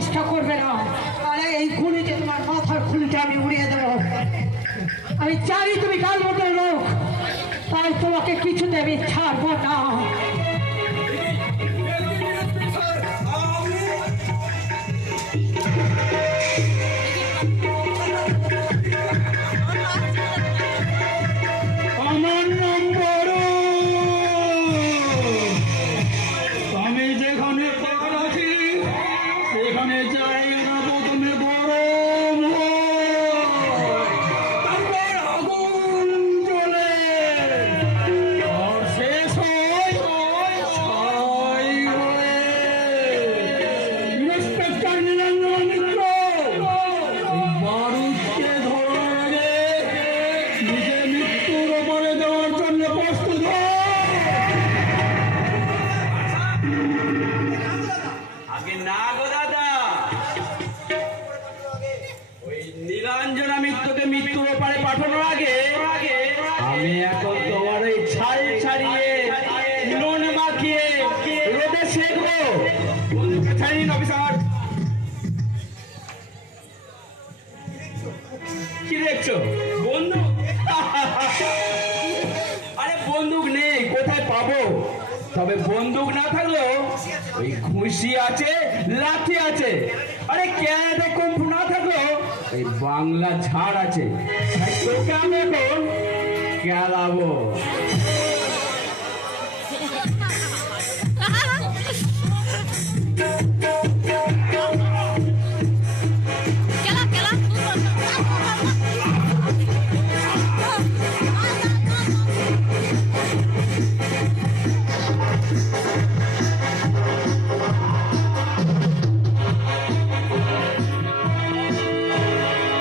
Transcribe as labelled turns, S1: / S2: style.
S1: চেষ্টা করবে না। আরে এই খুলিতে তোমার মাথার খুলিটা আমি উড়িয়ে দেবো। আমি চাই তুমি কাল মতো লোক, তাই তোমাকে কিছুতে আমি ছাড়বো না।
S2: আগে
S3: না গো দাদা। ওই নীলাঞ্জনা মিত্রকে মৃত্যুর ওপারে পাঠানোর আগে আমি এখন তোমার ওই ছাল ছাড়িয়ে কি দেখছ? বন্দুক? আরে বন্দুক নেই, কোথায় পাবো? তবে বন্দুক না থাকলেও ওই খুশি আছে, লাঠি আছে। আরে কেনাতে কুম্ফু না থাকলেও ওই বাংলা ঝাড় আছে। তোকে আমি